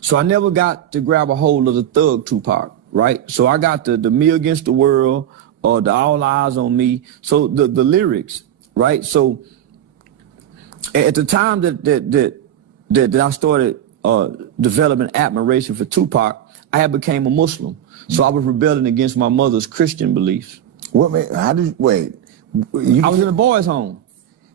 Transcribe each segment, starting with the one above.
So I never got to grab a hold of the thug Tupac, right? So I got the Me Against the World or the All Eyes on Me. So the lyrics, right? So at the time that I started developing admiration for Tupac, I had became a Muslim. So I was rebelling against my mother's Christian beliefs. What made, how did, wait. I was in a boys' home.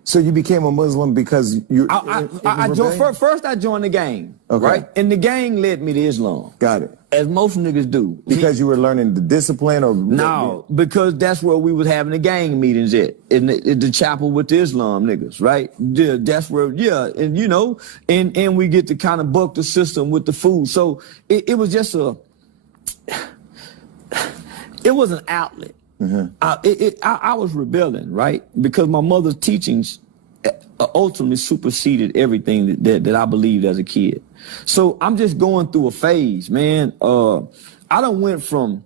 So you became a Muslim because you... First I joined the gang, okay. right? And the gang led me to Islam. Got it. As most niggas do. Because you were learning the discipline or... No, because that's where we was having the gang meetings at, in the chapel with the Islam niggas, right? Yeah, that's where, yeah, and you know, and we get to kind of buck the system with the food. So it was just it was an outlet. I was rebelling, right? Because my mother's teachings ultimately superseded everything that I believed as a kid. So I'm just going through a phase, man. I done went from,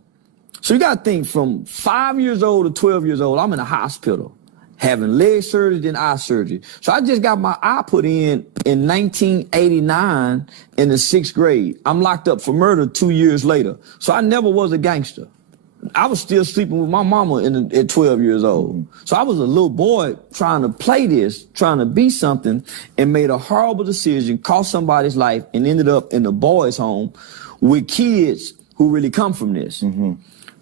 so you gotta think, from 5 years old to 12 years old, I'm in a hospital having leg surgery, then eye surgery. So I just got my eye put in 1989 in the 6th grade. I'm locked up for murder 2 years later. So I never was a gangster. I was still sleeping with my mama at 12 years old. So I was a little boy trying to play this, trying to be something, and made a horrible decision, cost somebody's life, and ended up in a boys' home with kids who really come from this.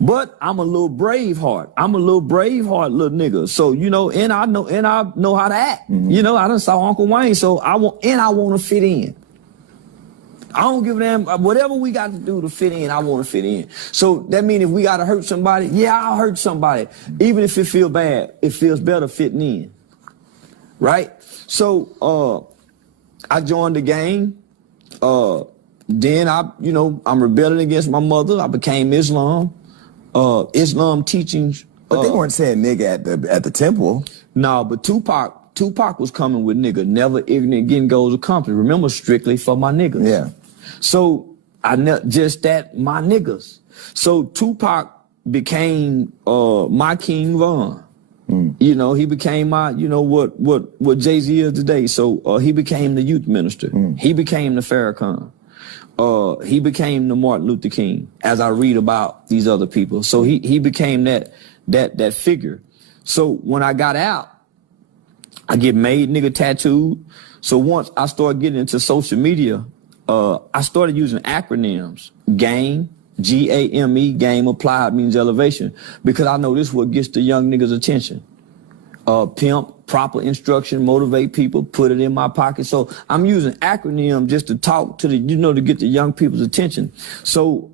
But I'm a little braveheart. I'm a little braveheart little nigga. So, you know, and I know how to act. You know, I done saw Uncle Wayne, so I want to fit in. I don't give a damn. Whatever we got to do to fit in, I want to fit in. So that means if we got to hurt somebody, yeah, I'll hurt somebody. Even if it feel bad, it feels better fitting in. Right? So I joined the gang. Then I'm rebelling against my mother. I became Islam. Islam teachings. But they weren't saying nigga at the temple. No, but Tupac was coming with nigga, never ignorant, getting goals accomplished. Remember, strictly for my niggas. Yeah. So just that, my niggas. So Tupac became my King Von. You know, he became my, you know, what Jay-Z is today. So he became the youth minister. He became the Farrakhan. He became the Martin Luther King, as I read about these other people. So he became that figure. So when I got out, I get made nigga tattooed. So once I started getting into social media, I started using acronyms. GAME, G-A-M-E, game applied means elevation, because I know this is what gets the young niggas' attention. Pimp, proper instruction, motivate people, put it in my pocket. So I'm using acronyms just to talk to to get the young people's attention. So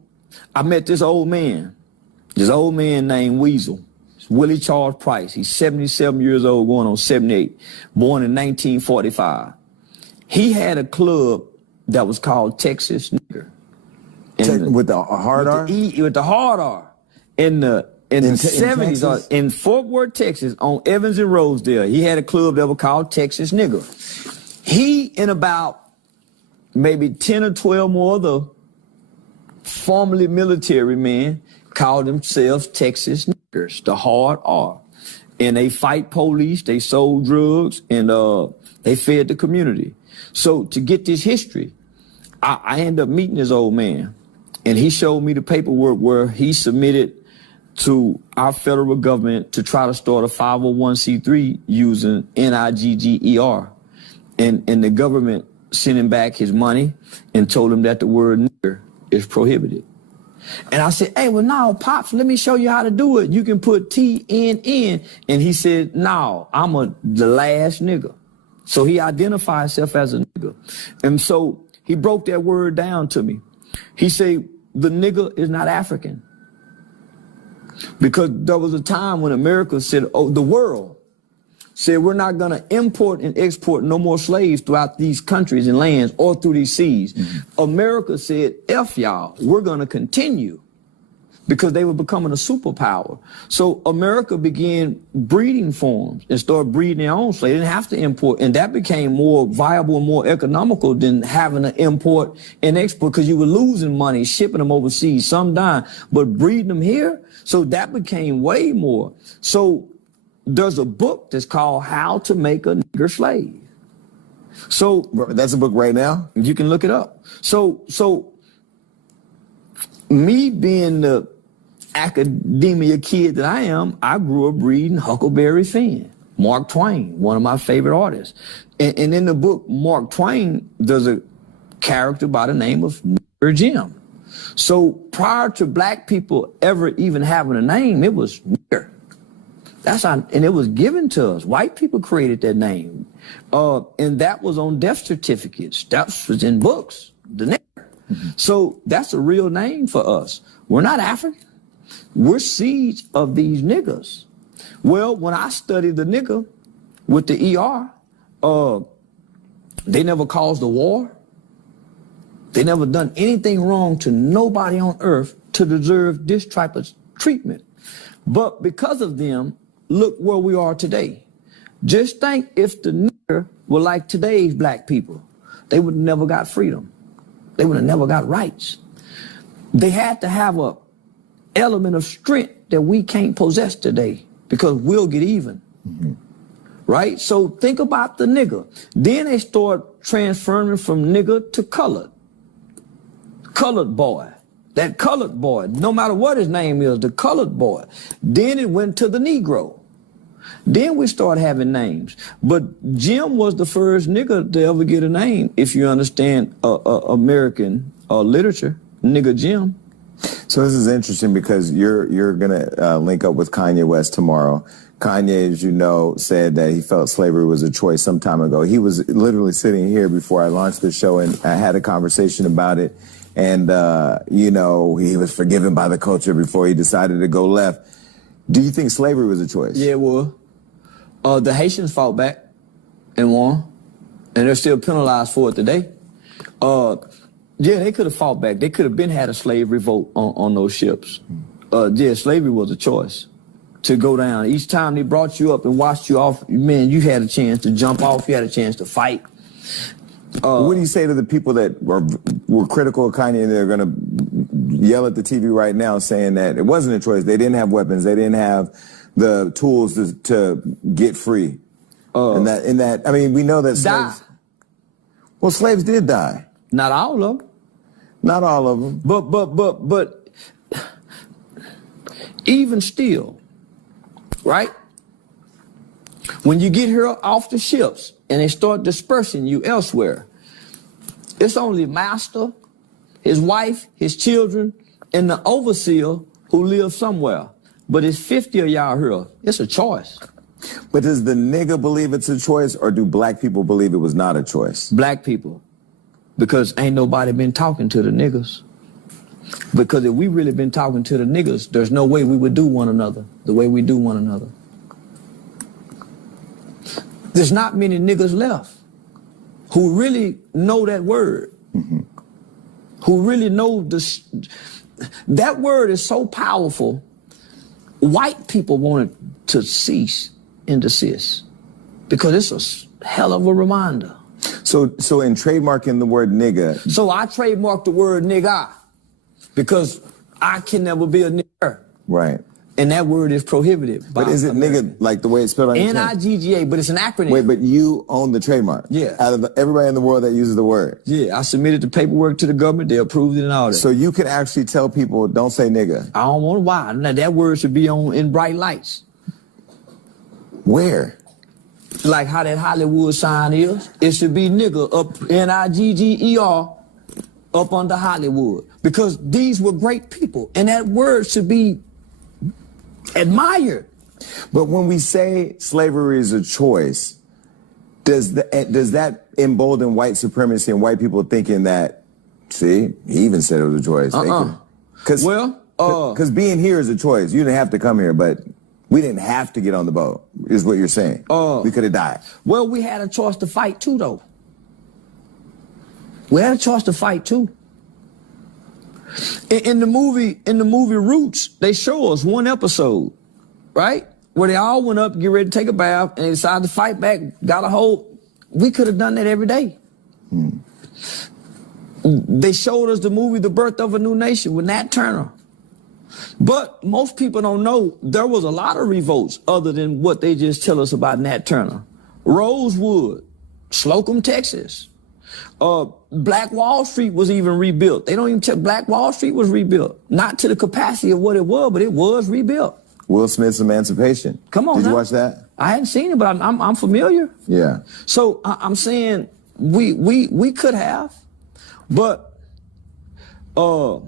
I met this old man named Weasel. Willie Charles Price. He's 77 years old, going on 78, born in 1945. He had a club that was called Texas Nigger. With the hard R? With the hard R. In the 70s, in Fort Worth, Texas, on Evans and Rosedale, he had a club that was called Texas Nigger. He and about maybe 10 or 12 more other formerly military men called themselves Texas Niggers, the hard R. And they fight police, they sold drugs, and they fed the community. So to get this history, I ended up meeting this old man, and he showed me the paperwork where he submitted to our federal government to try to start a 501c3 using NIGGER. And the government sent him back his money and told him that the word nigger is prohibited. And I said, hey, well, no, Pops, let me show you how to do it. You can put T-N-N. And he said, no, I'm the last nigga. So he identified himself as a nigga. And so he broke that word down to me. He said, the nigga is not African. Because there was a time when America said, oh, the world said, we're not going to import and export no more slaves throughout these countries and lands or through these seas. America said, F y'all, we're going to continue, because they were becoming a superpower. So America began breeding farms and started breeding their own slaves. They didn't have to import, and that became more viable and more economical than having to import and export, because you were losing money shipping them overseas, some dying, but breeding them here, so that became way more. So there's a book that's called How to Make a Nigger Slave. So that's a book right now? You can look it up. So me being the academia kid that I am, I grew up reading Huckleberry Finn, Mark Twain, one of my favorite artists. And in the book, Mark Twain, there's a character by the name of Nigger Jim. So prior to black people ever even having a name, it was nigger. And it was given to us. White people created that name. And that was on death certificates. That was in books, the nigger. Mm-hmm. So that's a real name for us. We're not African. We're seeds of these niggers. Well, when I studied the nigger with the ER, they never caused a war. They never done anything wrong to nobody on earth to deserve this type of treatment. But because of them, look where we are today. Just think if the nigger were like today's black people, they would have never got freedom. They would have never got rights. They had to have a element of strength that we can't possess today because we'll get even. Mm-hmm. Right? So think about the nigger. Then they start transferring from nigger to colored. Colored boy. That colored boy, no matter what his name is, the colored boy. Then it went to the Negro. Then we start having names. But Jim was the first nigger to ever get a name, if you understand American literature, nigger Jim. So this is interesting because you're going to link up with Kanye West tomorrow. Kanye, as you know, said that he felt slavery was a choice some time ago. He was literally sitting here before I launched the show, and I had a conversation about it. And, you know, he was forgiven by the culture before he decided to go left. Do you think slavery was a choice? Yeah, it was. The Haitians fought back and won, and they're still penalized for it today. Yeah, they could have fought back. They could have been had a slave revolt on those ships. Yeah, slavery was a choice to go down. Each time they brought you up and washed you off, man, you had a chance to jump off. You had a chance to fight. What do you say to the people that were critical of Kanye and they're going to yell at the TV right now saying that it wasn't a choice? They didn't have weapons. They didn't have the tools to get free. And that, I mean, we know that slaves... Well, slaves did die. Not all of them. Not all of them. But even still, right? When you get here off the ships and they start dispersing you elsewhere, it's only master, his wife, his children, and the overseer who live somewhere. But it's 50 of y'all here. It's a choice. But does the nigger believe it's a choice, or do black people believe it was not a choice? Black people. Because ain't nobody been talking to the niggers. Because if we really been talking to the niggers, there's no way we would do one another the way we do one another. There's not many niggers left who really know that word. Mm-hmm. Who really know this. That word is so powerful. White people want it to cease and desist because it's a hell of a reminder. So in trademarking the word nigga. So I trademarked the word nigga because I can never be a nigger. Right. And that word is prohibited. But is it nigga like the way it's spelled on your N-I-G-G-A, but it's an acronym. Wait, but you own the trademark? Yeah. Out of everybody in the world that uses the word? Yeah, I submitted the paperwork to the government. They approved it and all that. So you can actually tell people, don't say nigga? I don't want why. Now, that word should be in bright lights. Where? Like how that Hollywood sign is. It should be nigger up, N-I-G-G-E-R, up under Hollywood. Because these were great people. And that word should be admired. But when we say slavery is a choice, does that embolden white supremacy and white people thinking that, see, he even said it was a choice. Because being here is a choice. You didn't have to come here, but we didn't have to get on the boat, is what you're saying. We could have died. Well, we had a choice to fight too, though. We had a choice to fight too. In the movie Roots, they show us one episode, right? Where they all went up, get ready to take a bath, and they decided to fight back, got a hold. We could have done that every day. They showed us the movie The Birth of a New Nation with Nat Turner. But most people don't know there was a lot of revolts other than what they just tell us about Nat Turner. Rosewood, Slocum, Texas. Black Wall Street was even rebuilt. They don't even tell Black Wall Street was rebuilt. Not to the capacity of what it was, but it was rebuilt. Will Smith's Emancipation. Come on, Did now. you watch that? I hadn't seen it, but I'm familiar. Yeah. So I'm saying we could have, but I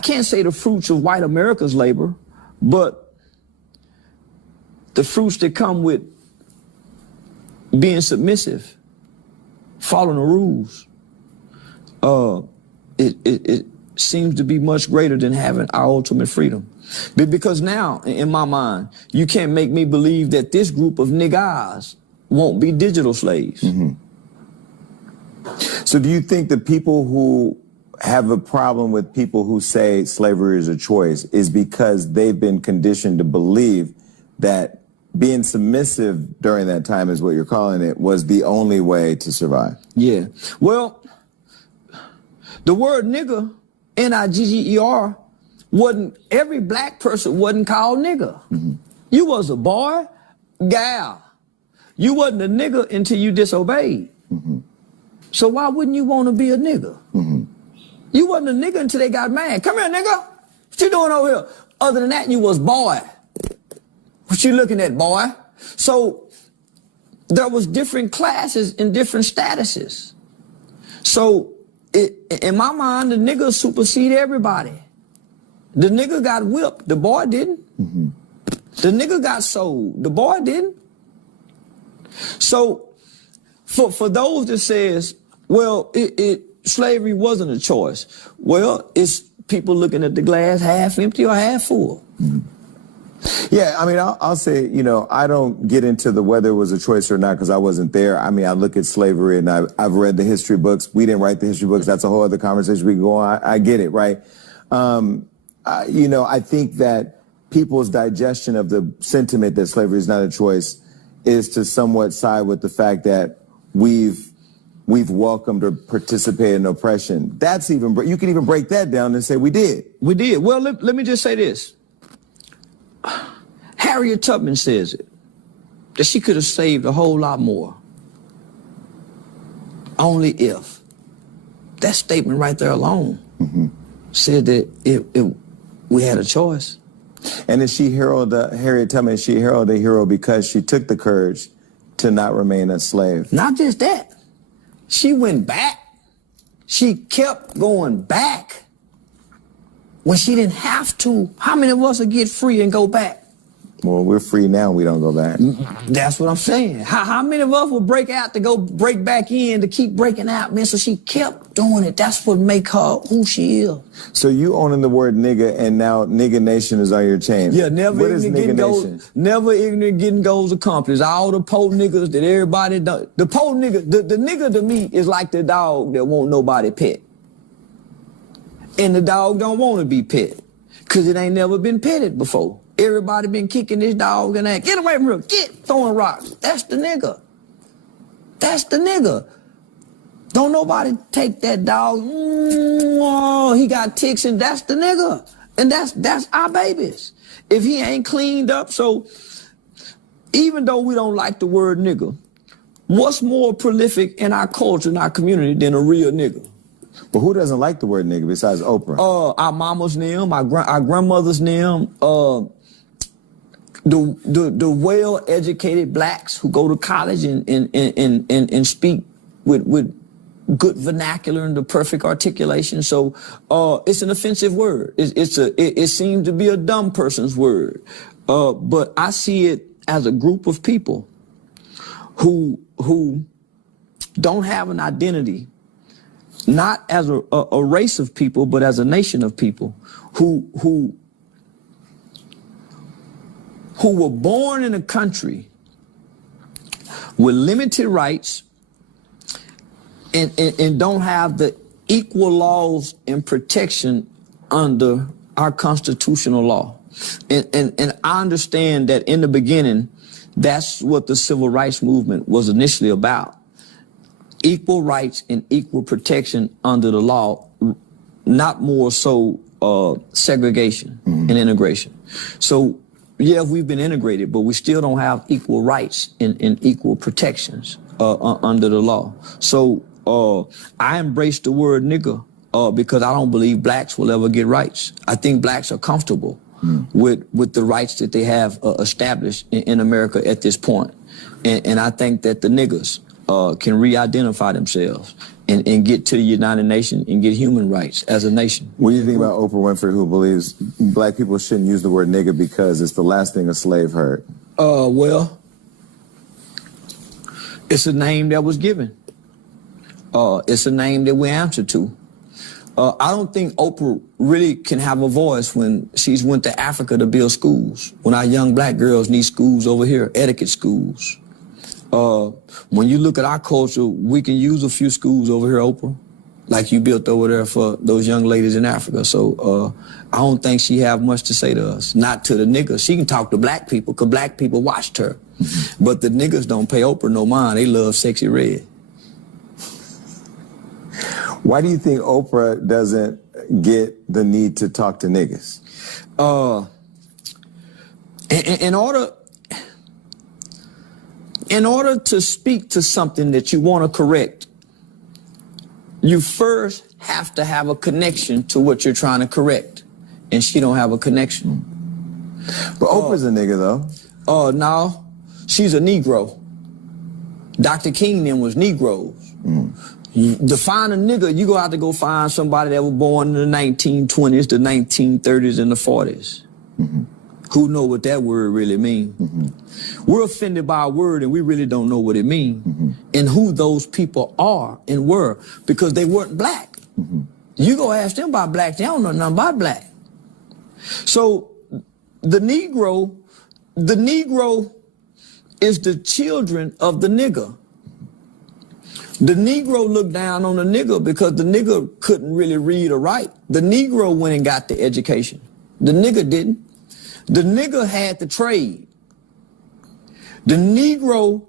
can't say the fruits of white America's labor, but the fruits that come with being submissive, following the rules, it seems to be much greater than having our ultimate freedom. Because now, in my mind, you can't make me believe that this group of niggas won't be digital slaves. Mm-hmm. So do you think the people who have a problem with people who say slavery is a choice is because they've been conditioned to believe that being submissive during that time, is what you're calling it, was the only way to survive? Yeah. Well, the word nigger, N-I-G-G-E-R, wasn't, every black person wasn't called nigger. Mm-hmm. You was a boy, gal. You wasn't a nigger until you disobeyed. Mm-hmm. So why wouldn't you want to be a nigger? Mm-hmm. You wasn't a nigger until they got mad. Come here, nigga. What you doing over here? Other than that, you was boy. What you looking at, boy? So there was different classes and different statuses. So in my mind, the nigga supersede everybody. The nigga got whipped, the boy didn't. Mm-hmm. The nigga got sold, the boy didn't. So for those that says, well, slavery wasn't a choice. Well, it's people looking at the glass half empty or half full. Mm-hmm. Yeah, I mean, I'll say, you know, I don't get into the whether it was a choice or not because I wasn't there. I mean, I look at slavery and I've read the history books. We didn't write the history books. That's a whole other conversation we can go on. I get it, right? You know, I think that people's digestion of the sentiment that slavery is not a choice is to somewhat side with the fact that we've welcomed or participated in oppression. That's even, you can even break that down and say we did. We did. Well, let me just say this. Harriet Tubman says it, that she could have saved a whole lot more. Only if. That statement right there alone said that we had a choice. And is she Harriet Tubman, is she heralded a hero because she took the courage to not remain a slave? Not just that. She went back. She kept going back when she didn't have to. How many of us would get free and go back? Well, we're free now. We don't go back. That's what I'm saying. How many of us will break out to go break back in to keep breaking out, man? So she kept doing it. That's what make her who she is. So you owning the word nigga, and now Nigga Nation is on your chain. Yeah, never what is ignorant Nigga getting Nation? goals. Never ignorant getting goals accomplished. All the po niggas that everybody does. The po nigga, the nigga to me is like the dog that won't nobody pet. And the dog don't want to be pet because it ain't never been petted before. Everybody been kicking this dog and that. Get away from her. Get throwing rocks. That's the nigga. That's the nigga. Don't nobody take that dog. Oh, he got ticks and that's the nigga. And that's our babies. If he ain't cleaned up, so even though we don't like the word nigga, what's more prolific in our culture, in our community than a real nigga? Well, who doesn't like the word nigga besides Oprah? Our mama's name, our grandmother's name, the well-educated blacks who go to college and speak with good vernacular and the perfect articulation. So it's an offensive word. It seems to be a dumb person's word. But I see it as a group of people who don't have an identity, not as a race of people, but as a nation of people who were born in a country with limited rights and don't have the equal laws and protection under our constitutional law. And I understand that in the beginning, that's what the civil rights movement was initially about. Equal rights and equal protection under the law, not more so segregation and integration. So yeah, we've been integrated, but we still don't have equal rights and equal protections under the law. So I embrace the word nigger because I don't believe blacks will ever get rights. I think blacks are comfortable with the rights that they have established in America at this point. And I think that the niggers can re-identify themselves and get to the United Nations and get human rights as a nation. What do you think about Oprah Winfrey, who believes black people shouldn't use the word nigger because it's the last thing a slave heard? Well, it's a name that was given. It's a name that we answer to. I don't think Oprah really can have a voice when she's went to Africa to build schools, when our young black girls need schools over here, etiquette schools. When you look at our culture, we can use a few schools over here, Oprah, like you built over there for those young ladies in Africa. So I don't think she have much to say to us, not to the niggas. She can talk to black people because black people watched her. But the niggas don't pay Oprah no mind. They love Sexy Red. Why do you think Oprah doesn't get the need to talk to niggas? In order to speak to something that you want to correct, you first have to have a connection to what you're trying to correct. And she don't have a connection. But Oprah's a nigga, though. No, she's a Negro. Dr. King then was Negroes. Define a nigga, you have to go find somebody that was born in the 1920s, the 1930s, and the 40s. Who know what that word really means. We're offended by a word and we really don't know what it means and who those people are and were because they weren't black. You go ask them about black, they don't know nothing about black. So the Negro is the children of the nigger. The Negro looked down on the nigger because the nigger couldn't really read or write. The Negro went and got the education. The nigger didn't. The nigger had the trade. The Negro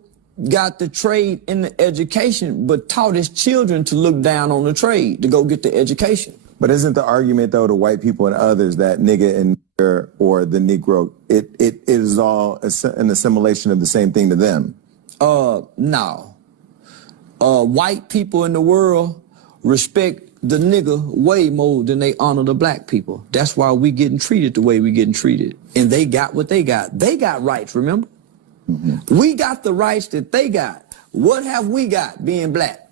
got the trade in the education, but taught his children to look down on the trade, to go get the education. But isn't the argument, though, to white people and others that nigga and nigger or the Negro, it is all an assimilation of the same thing to them? No. White people in the world respect the nigger way more than they honor the black people. That's why we getting treated the way we getting treated. And they got what they got. They got rights, remember? We got the rights that they got. What have we got being black?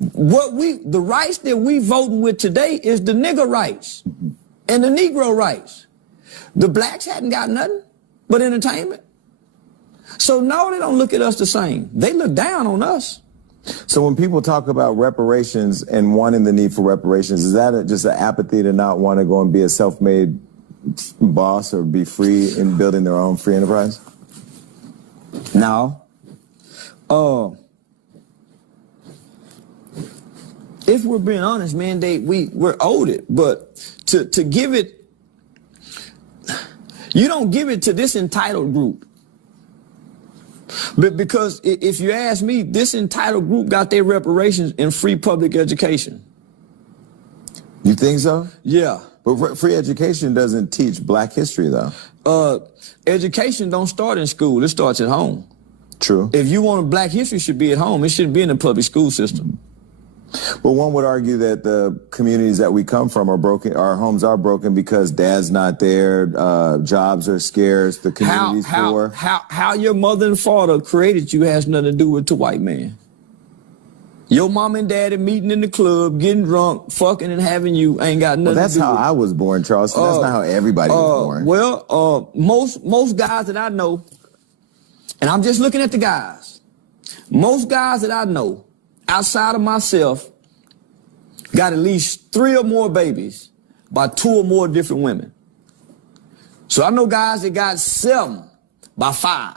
The rights that we voting with today is the nigger rights and the Negro rights. The blacks hadn't got nothing but entertainment. So no, they don't look at us the same. They look down on us. So when people talk about reparations and wanting the need for reparations, is that just an apathy to not want to go and be a self-made boss or be free in building their own free enterprise? No. If we're being honest, man, we're owed it. But to give it, you don't give it to this entitled group. But because if you ask me, this entitled group got their reparations in free public education. You think so? Yeah. But free education doesn't teach black history, though. Education don't start in school. It starts at home. True. If you want black history, it should be at home. It shouldn't be in the public school system. But one would argue that the communities that we come from are broken. Our homes are broken because dad's not there. Jobs are scarce. The community's poor. How your mother and father created you has nothing to do with the white man. Your mom and daddy meeting in the club, getting drunk, fucking and having you ain't got nothing to do with it. That's how I was born, Charleston. That's not how everybody was born. Well, most guys that I know, and I'm just looking at the guys, most guys that I know, outside of myself, got at least 3 or more babies by 2 or more different women. So I know guys that got 7 by 5.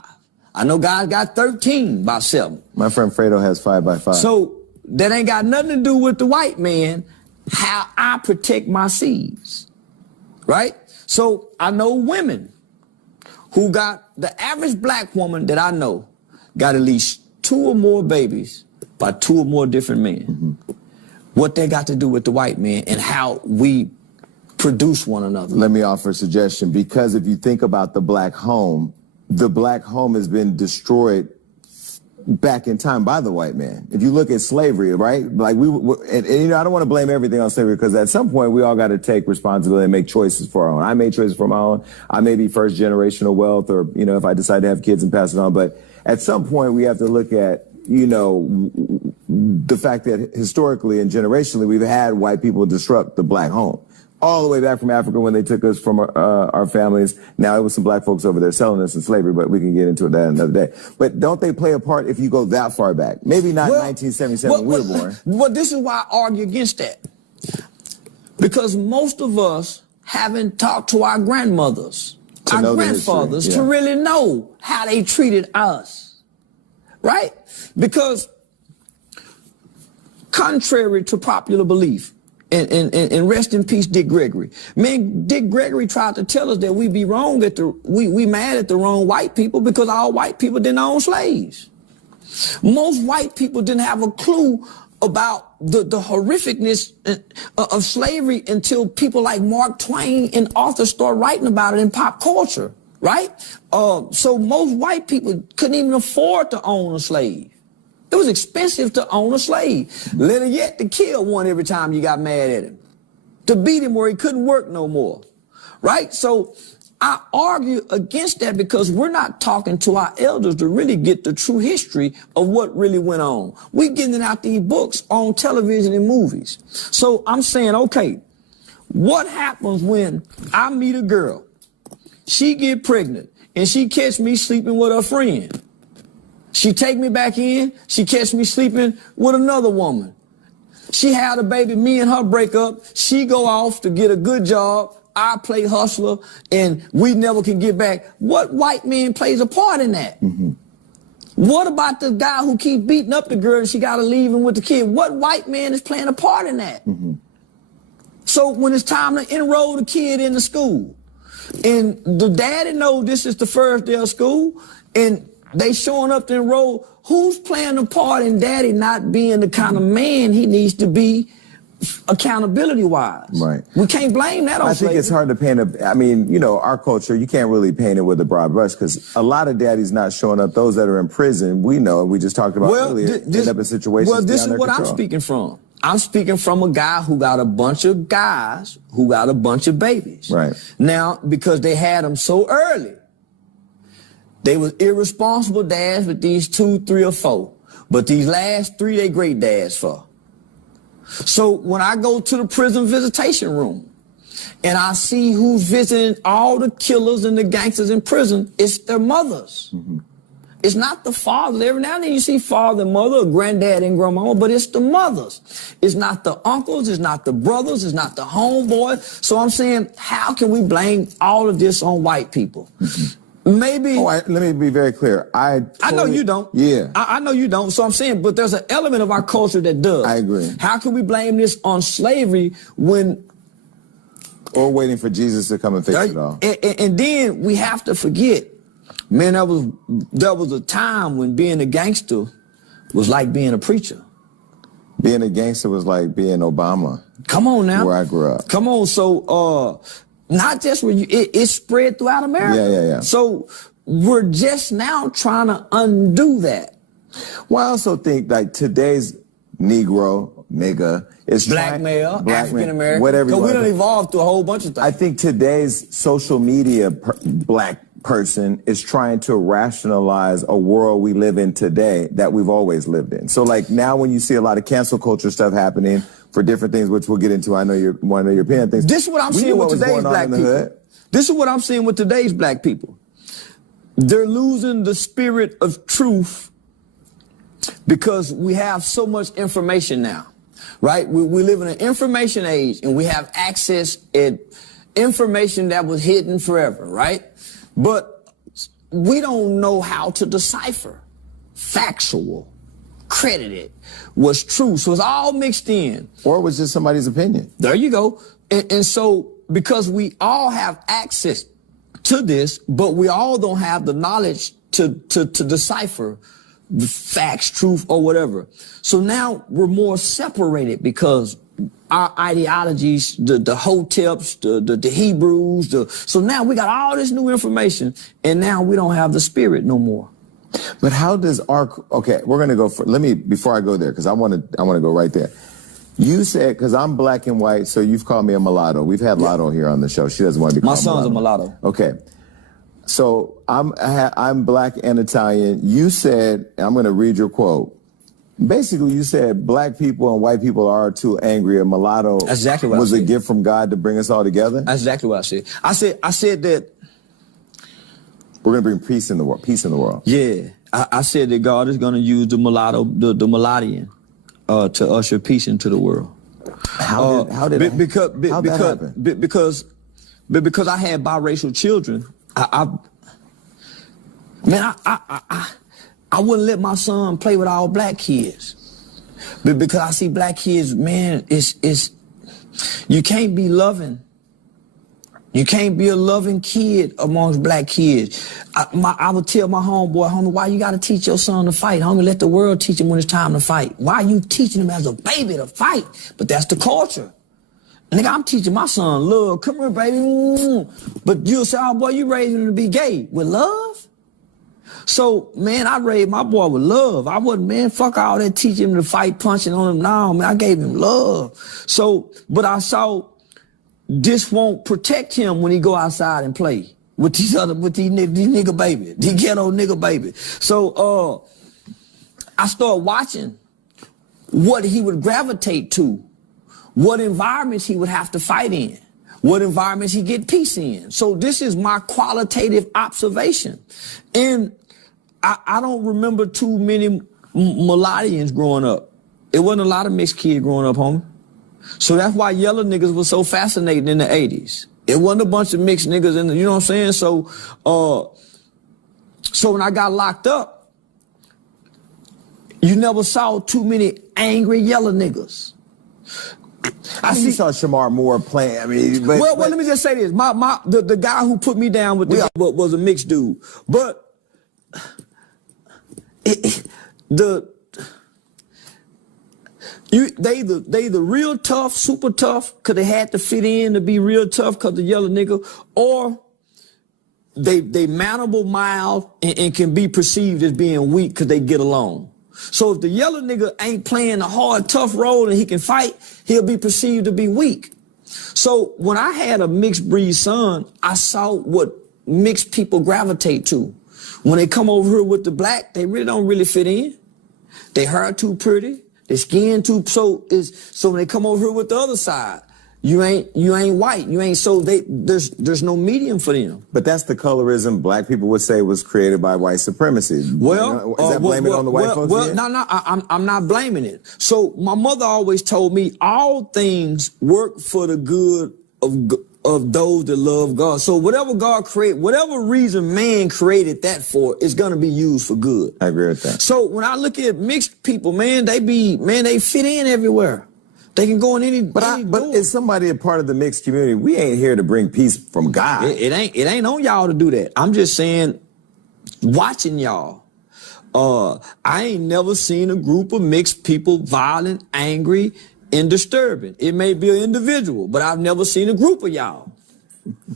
I know guys got 13 by 7. My friend Fredo has 5 by 5. So that ain't got nothing to do with the white man, how I protect my seeds, right? So I know women who got, the average black woman that I know got at least 2 or more babies by 2 or more different men. What they got to do with the white man and how we produce one another. Let me offer a suggestion, because if you think about the black home has been destroyed back in time by the white man. If you look at slavery, right? Like and you know, I don't want to blame everything on slavery, because at some point we all got to take responsibility and make choices for our own. I made choices for my own. I may be first generational wealth, or, you know, if I decide to have kids and pass it on. But at some point we have to look at, you know, the fact that historically and generationally we've had white people disrupt the black home. All the way back from Africa when they took us from our families. Now, it was some black folks over there selling us in slavery, but we can get into that another day. But don't they play a part if you go that far back? Maybe not 1977 when we were born. Well, this is why I argue against that. Because most of us haven't talked to our grandmothers, our grandfathers, to really know how they treated us, right? Because contrary to popular belief, and rest in peace, Dick Gregory. Man, Dick Gregory tried to tell us that we be wrong we mad at the wrong white people, because all white people didn't own slaves. Most white people didn't have a clue about the horrificness of slavery until people like Mark Twain and authors started writing about it in pop culture, right? So most white people couldn't even afford to own a slave. It was expensive to own a slave. Better yet, to kill one every time you got mad at him. To beat him where he couldn't work no more. Right? So I argue against that, because we're not talking to our elders to really get the true history of what really went on. We're getting out these books on television and movies. So I'm saying, okay, what happens when I meet a girl, she get pregnant, and she catch me sleeping with her friend? She take me back in, she catch me sleeping with another woman. She had a baby, me and her break up, she go off to get a good job, I play hustler, and we never can get back. What white man plays a part in that? Mm-hmm. What about the guy who keep beating up the girl and she gotta leave him with the kid? What white man is playing a part in that? Mm-hmm. So when it's time to enroll the kid in the school, and the daddy knows this is the first day of school, and they showing up to enroll, who's playing a part in daddy not being the kind of man he needs to be accountability-wise? Right. We can't blame that on slavery. I think it's hard to paint I mean, you know, our culture, you can't really paint it with a broad brush, because a lot of daddies not showing up, those that are in prison, we know, we just talked about earlier, end up in situations Well, this is what control. I'm speaking from. I'm speaking from a guy who got a bunch of guys who got a bunch of babies. Right. Now, because they had them so early, they was irresponsible dads with these 2, 3, or 4. But these last 3, they great dads for. So when I go to the prison visitation room and I see who's visiting all the killers and the gangsters in prison, it's their mothers. Mm-hmm. It's not the fathers. Every now and then you see father and mother, or granddad and grandmama, but it's the mothers. It's not the uncles, it's not the brothers, it's not the homeboy. So I'm saying, how can we blame all of this on white people? Mm-hmm. Maybe. Let me be very clear. I know you don't. Yeah. I know you don't. So I'm saying, but there's an element of our culture that does. I agree. How can we blame this on slavery when... Or waiting for Jesus to come and fix it all. And then we have to forget, man, there was a time when being a gangster was like being a preacher. Being a gangster was like being Obama. Come on now. Where I grew up. Come on. So, not just when it spread throughout America. Yeah. So we're just now trying to undo that. Well, I also think like today's Negro, nigga, is black male, African American, whatever. Because we don't evolve through a whole bunch of things. I think today's social media black person is trying to rationalize a world we live in today that we've always lived in. So like now when you see a lot of cancel culture stuff happening for different things, which we'll get into, I know you want to know your opinion things. This is what I'm seeing with today's black people. This is what I'm seeing with today's black people. They're losing the spirit of truth because we have so much information now, right? We live in an information age and we have access to information that was hidden forever, right? But we don't know how to decipher factual, credited, what's true. So it's all mixed in. Or it was just somebody's opinion. There you go. And so because we all have access to this, but we all don't have the knowledge to decipher the facts, truth, or whatever. So now we're more separated because our ideologies, the Hoteps, the Hebrews. So now we got all this new information, and now we don't have the spirit no more. But how does okay, we're going to go before I go there, because I want to go right there. You said, because I'm black and white, so you've called me a mulatto. We've had Lotto here on the show. She doesn't want to be called My son's a mulatto. Okay. So I'm black and Italian. You said, I'm going to read your quote. Basically, you said black people and white people are too angry. A mulatto That's exactly what was I a said. gift from God to bring us all together? That's exactly what I said. I said that we're going to bring peace in the world. Peace in the world. Yeah, I said that God is going to use the mulatto, the mulattian, to usher peace into the world. How did that happen? Because I had biracial children. I wouldn't let my son play with all black kids. But because I see black kids, man, it's you can't be loving. You can't be a loving kid amongst black kids. I would tell my homie, why you got to teach your son to fight? Homie, let the world teach him when it's time to fight. Why are you teaching him as a baby to fight? But that's the culture. Nigga, I'm teaching my son love. Come here, baby. But you'll say, oh, boy, you raised him to be gay. With love? So, man, I raised my boy with love. I wasn't, man, fuck all that teaching him to fight, punching on him. No, man, I gave him love. So, but I saw this won't protect him when he go outside and play with these nigga baby, these ghetto nigga baby. So, I started watching what he would gravitate to, what environments he would have to fight in, what environments he get peace in. So this is my qualitative observation. And I don't remember too many mulattians growing up. It wasn't a lot of mixed kids growing up, homie. So that's why yellow niggas was so fascinating in the 80s. It wasn't a bunch of mixed niggas in the, you know what I'm saying? So, so when I got locked up, you never saw too many angry yellow niggas. You saw Shamar Moore playing. I mean, well, let me just say this: the guy who put me down with this was a mixed dude, but they the real tough, super tough, cause they had to fit in to be real tough, cause the yellow nigga, or they mountable, mild, and can be perceived as being weak, cause they get along. So if the yellow nigga ain't playing a hard, tough role and he can fight, he'll be perceived to be weak. So when I had a mixed breed son, I saw what mixed people gravitate to. When they come over here with the black, they really don't really fit in. They hair too pretty, their skin too, so when they come over here with the other side, you ain't white, you ain't, so there's no medium for them. But that's the colorism black people would say was created by white supremacy. Well, is that blaming it on the white folks? Well, no, I'm not blaming it. So my mother always told me all things work for the good of those that love God. So whatever God created, whatever reason man created that for, is gonna be used for good. I agree with that. So when I look at mixed people, man, they fit in everywhere. They can go in any. But is somebody a part of the mixed community? We ain't here to bring peace from God. It ain't on y'all to do that. I'm just saying, watching y'all. I ain't never seen a group of mixed people violent, angry, and disturbing. It may be an individual, but I've never seen a group of y'all.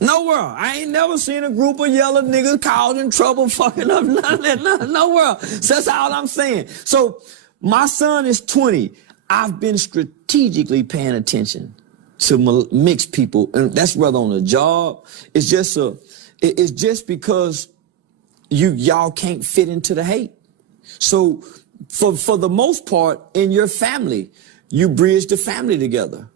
Nowhere. I ain't never seen a group of yellow niggas causing trouble, fucking up, none of that, nowhere. So that's all I'm saying. So my son is 20. I've been strategically paying attention to mixed people, and that's whether on the job. It's just because y'all can't fit into the hate. So for the most part, in your family, you bridge the family together.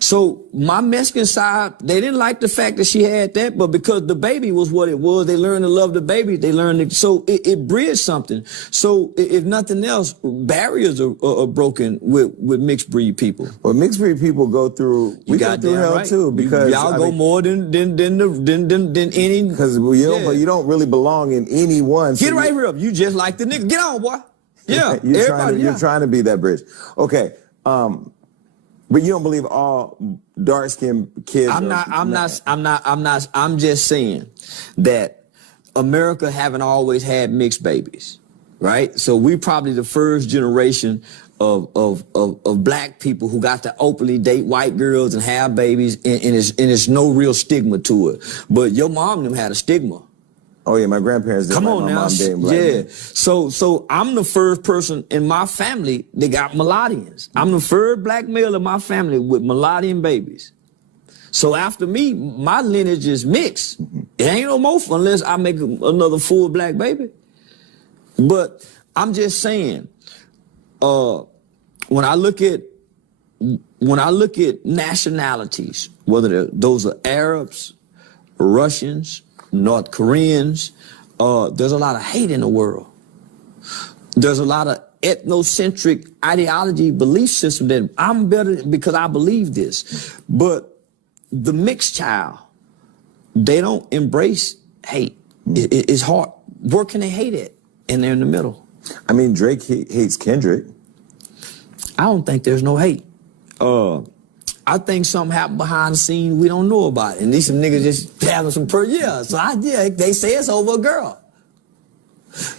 So my Mexican side, they didn't like the fact that she had that, but because the baby was what it was, they learned to love the baby. They learned it, so it bridged something. So if nothing else, barriers are broken with mixed breed people. Well, mixed breed people go through hell right too, because y'all go more than any. Because you don't really belong in any one. Get right here up. You just like the nigga. Get on, boy. Yeah, you're trying to be that bridge. Okay. But you don't believe all dark-skinned kids. I'm just saying that America haven't always had mixed babies, right? So we probably the first generation of black people who got to openly date white girls and have babies, and it's no real stigma to it. But your mom and them had a stigma. Oh yeah, my grandparents did. Come like on my now, mom dating black yeah. men. So I'm the first person in my family that got mulattians. I'm the first black male in my family with mulattian babies. So after me, my lineage is mixed. It ain't no more unless I make another full black baby. But I'm just saying, when I look at nationalities, whether those are Arabs, Russians, North Koreans, there's a lot of hate in the world. There's a lot of ethnocentric ideology, belief system that I'm better because I believe this. But the mixed child, they don't embrace hate. It's hard. Where can they hate it? And they're in the middle. I mean, Drake hates Kendrick. I don't think there's no hate. I think something happened behind the scenes we don't know about. And these some niggas just having some they say it's over a girl.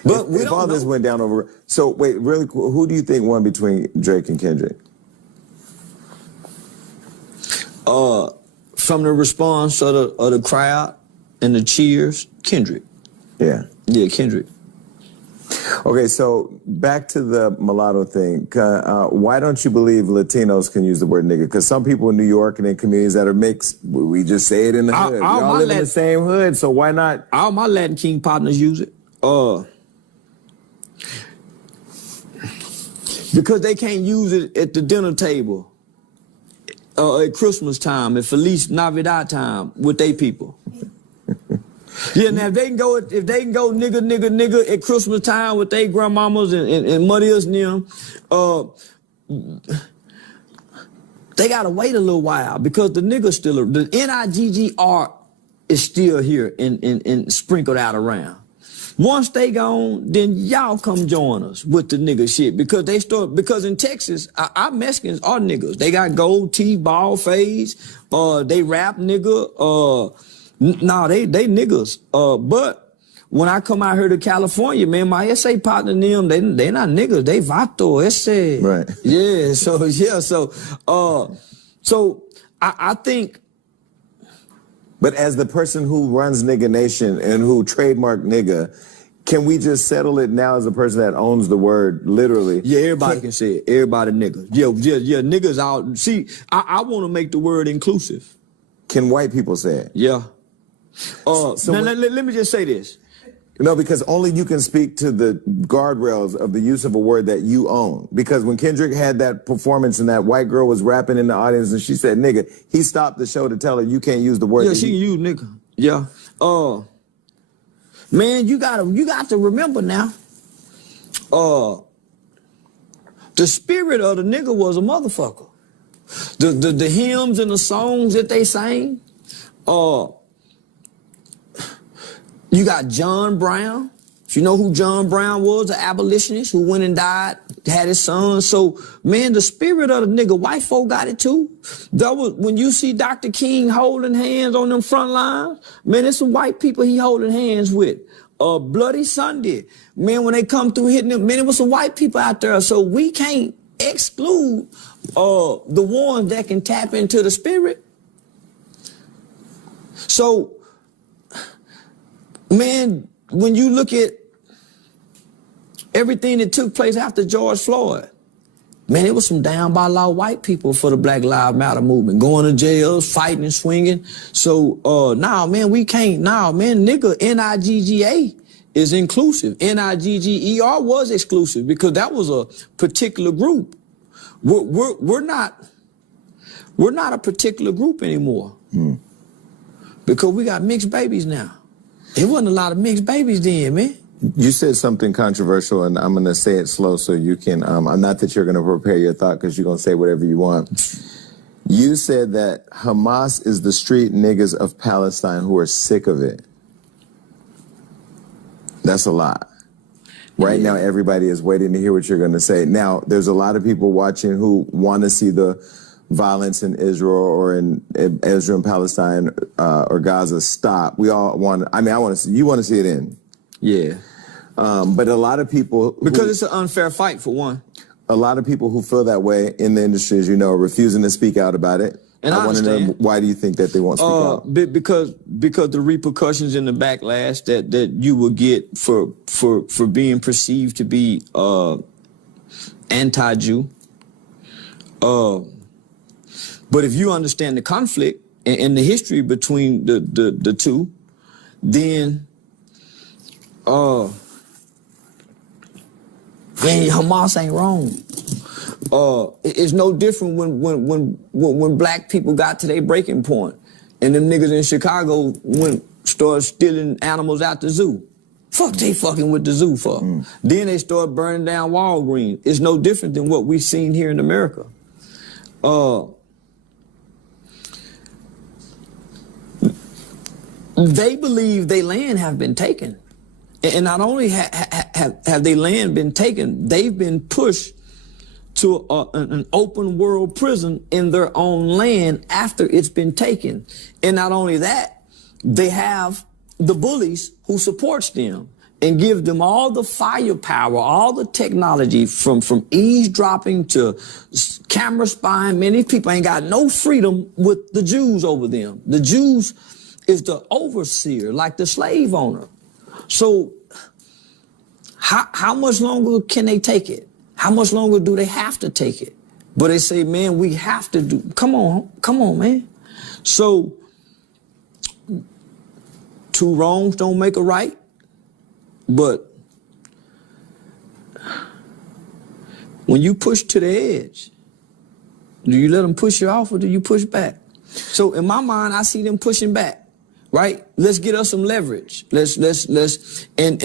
But if all this went down over, so wait, really, who do you think won between Drake and Kendrick? From the response of the crowd and the cheers, Kendrick. Yeah. Yeah, Kendrick. Okay, so back to the mulatto thing. Why don't you believe Latinos can use the word nigga? Because some people in New York and in communities that are mixed, we just say it in the hood. We all live in the same hood, so why not? All my Latin King partners use it. Because they can't use it at the dinner table, at Christmas time, at Feliz Navidad time with their people. Yeah, now if they can go nigga at Christmas time with their grandmamas and muddies and them, they gotta wait a little while because the nigga's still the NIGGR is still here and sprinkled out around. Once they gone, then y'all come join us with the nigga shit because in Texas, our Mexicans are niggas. They got gold teeth, bald face, they rap nigga, no, they niggas. But when I come out here to California, man, my SA partner and them, they not niggas, they vato, ese. Right. Yeah, so I think. But as the person who runs Nigga Nation and who trademarked nigga, can we just settle it now as the person that owns the word, literally? Yeah, everybody can say it. Everybody nigga. Yeah, niggas out. See, I want to make the word inclusive. Can white people say it? Yeah. Let me just say this. No, because only you can speak to the guardrails of the use of a word that you own. Because when Kendrick had that performance and that white girl was rapping in the audience and she said nigga, he stopped the show to tell her you can't use the word. Yeah, she can use nigga. Yeah. Man, you got to remember now. The spirit of the nigga was a motherfucker. The hymns and the songs that they sang. You got John Brown. You know who John Brown was, the abolitionist who went and died, had his son. So, man, the spirit of the nigga, white folk got it too. That was when you see Dr. King holding hands on them front lines, man, there's some white people he holding hands with. Bloody Sunday, man, when they come through hitting them, man, it was some white people out there. So we can't exclude the ones that can tap into the spirit. So, man, when you look at everything that took place after George Floyd, man, it was some down by law white people for the Black Lives Matter movement, going to jails, fighting and swinging. So, man, we can't, man, nigga, N-I-G-G-A is inclusive. N-I-G-G-E-R was exclusive because that was a particular group. We're not a particular group anymore because we got mixed babies now. There wasn't a lot of mixed babies then, man. You said something controversial, and I'm going to say it slow so you can, not that you're going to prepare your thought because you're going to say whatever you want. You said that Hamas is the street niggas of Palestine who are sick of it. That's a lot. Right now, everybody is waiting to hear what you're going to say. Now, there's a lot of people watching who want to see the violence in Israel or in Israel and Palestine or Gaza stop. We all want, you want to see it end. Yeah. But a lot of people... Because it's an unfair fight, for one. a lot of people who feel that way in the industry, as you know, are refusing to speak out about it. And I want to know, understand. why do you think that they won't speak out? Because the repercussions and the backlash that you will get for being perceived to be anti-Jew. But if you understand the conflict and the history between the two, then Hamas ain't wrong. It's no different when black people got to their breaking point and them niggas in Chicago started stealing animals out the zoo. Fuck they fucking with the zoo for. Then they start burning down Walgreens. It's no different than what we've seen here in America. They believe their land have been taken. And not only have their land been taken, they've been pushed to an open world prison in their own land after it's been taken. And not only that, they have the bullies who supports them and give them all the firepower, all the technology from eavesdropping to camera spying. Many people ain't got no freedom with the Jews over them. The Jews is the overseer, like the slave owner. So how much longer can they take it? How much longer do they have to take it? But they say, man, we have to do, come on, man. So two wrongs don't make a right, but when you push to the edge, do you let them push you off or do you push back? So in my mind, I see them pushing back, right? Let's get us some leverage. And